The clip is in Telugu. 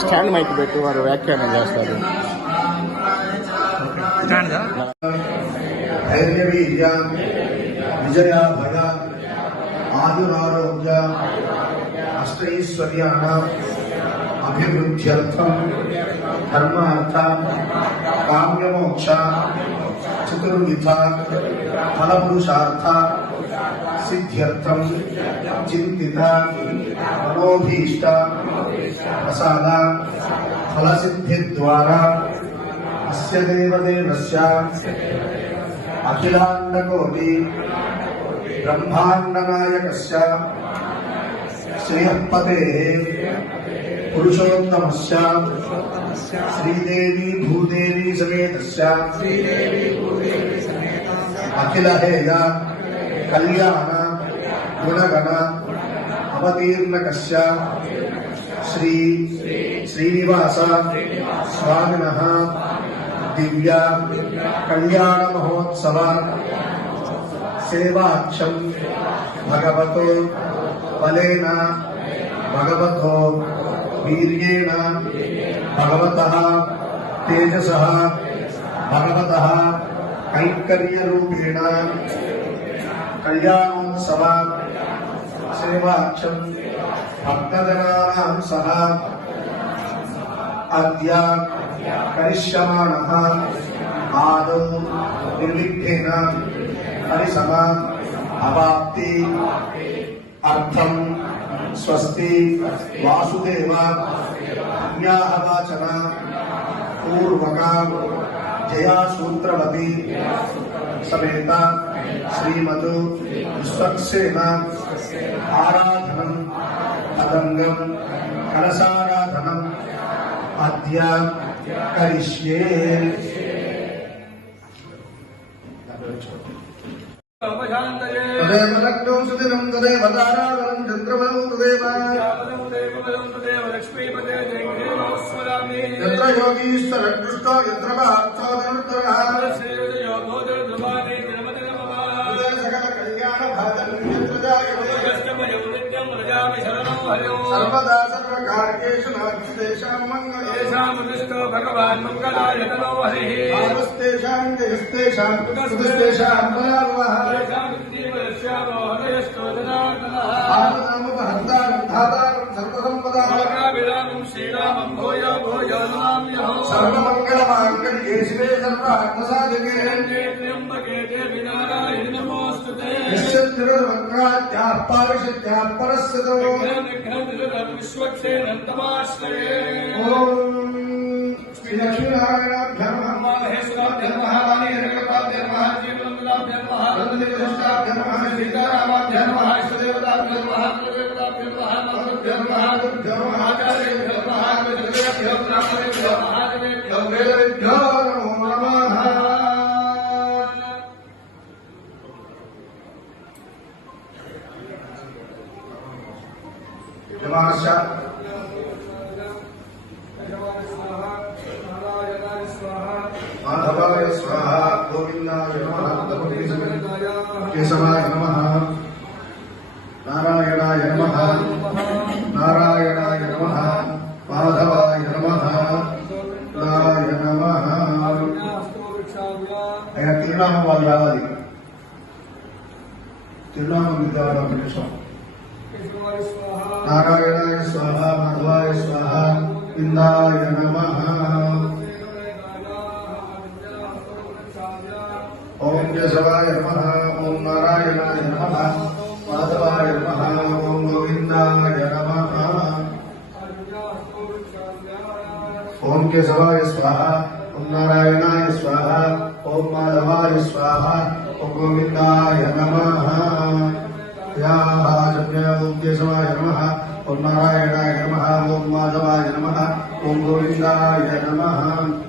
స్టాండ్ మైక్ పెట్టి వారు వ్యాఖ్యానం చేస్తారు. ధైర్యవీర్య విజయ భయ ఆయురారోగ్య అష్టైశ్వర్యాణ అభివృద్ధ్యర్థం ధర్మార్థ కామ్యమోక్ష చతుర్విధ ఫలపురుషార్థ సిద్ధ్యర్థం చింతిత మనోభీష్ట ప్రసాద ఫలసిద్ధిద్వారా అస్య దేవదేవస్య అఖిలాండకోటి బ్రహ్మాండనాయకస్య శ్రేయఃపతేః పురుషోత్తమస్య శ్రీదేవి భూదేవి సమేతస్య అఖిలహేయ కళ్యాణ గుణగణ అవతీర్ణకస్య శ్రీ శ్రీనివాస స్వామినః దివ్య కళ్యాణ మహోత్సవ సేవాక్షం భగవతో బలేన భగవతో వీర్యేణ భగవతః తేజసః భగవతః కైంకర్యరూపేణ కళ్యాణోత్సవ సేవాక్షం భక్తజనానాం సహ అద్య కరిష్యమాణః ఆదౌ నిర్విఘ్నేన పరిసమ అవాప్తి అర్థం స్వస్తి వాసుదేవ జ్ఞాహవాచన పూర్వక జయాసూత్రవతి సమేత శ్రీమతు విశ్వక్సేన ఆరాధనం అదంగం కలసారాధనం అద్య కరిష్యే. తదేవ లగ్నో సుదినం తదేవ తారాబలం చంద్రబలం తదేవ లక్ష్మీపదే यत्र योगीश्वर कृष्णो यत्र पार्थो धनुर्धरः सकल कल्याण भाजन यत्र जायते सर्वदा सर्वकार्येषु नास्तेषां मंगलेषां भगवान् मंगलायतनो हरिः आस्तेषां जयस्तेषां सुस्तेषां बलावः श्रीरामं भूयो भूयो नमाम्यहो सर्वमङ्गलमाङ्गल्ये शिवे सर्वार्थसाधके त्र्यम्बके देवी नारायणि नमोऽस्तुते यस्यद्विरोधमङ्गलाद्याः पारिषद्याः परस्यतो विश्वक्षेणन्तमाश्रये ॐ श्रीलक्ष्मीनारायणाभ्यां नमः महेश्वराभ्यां नमः वाणीरङ्गपाभ्यां नमः जीवनमुलाभ्यां नमः नन्दनिवसिष्ठाभ्यां नमः सीतारामाभ्यां नमः इष्टदेवताभ्यां नमः कुलदेवताभ्यां नमः मातृभ्यां नमः गुरुभ्यो नमः आचार्येभ्यो नमः गुरुदेवेभ्यो ब्राह्मणेभ्यो महादेवेभ्यो वेदेभ्यो नमो नमः नमः माधवाय स्वाहा गोविंदाय नमः केशवाय नमः नारायणाय नमः नारायणाय नमः माधवाय नमः नाराय नमः अयా తిరునామం వాళ్ళు రావాలి తిరునామం విద్యార్థి నిమిషం नारायणाय स्वाहा माधवाय स्वाहा इंदाय नमः ओम केशवाय नमः ओम नारायणाय नमः माधवाय नमः ओम गोविंदाय नमः ओम केशवाय स्वाहा ओम नारायणाय स्वाहा ओम माधवाय स्वाहा ओम गोविंदाय नमः ओम केशवाय नमः ओम नारायणाय नमः ओम माधवाय नमः ओम गोविंदाय नमः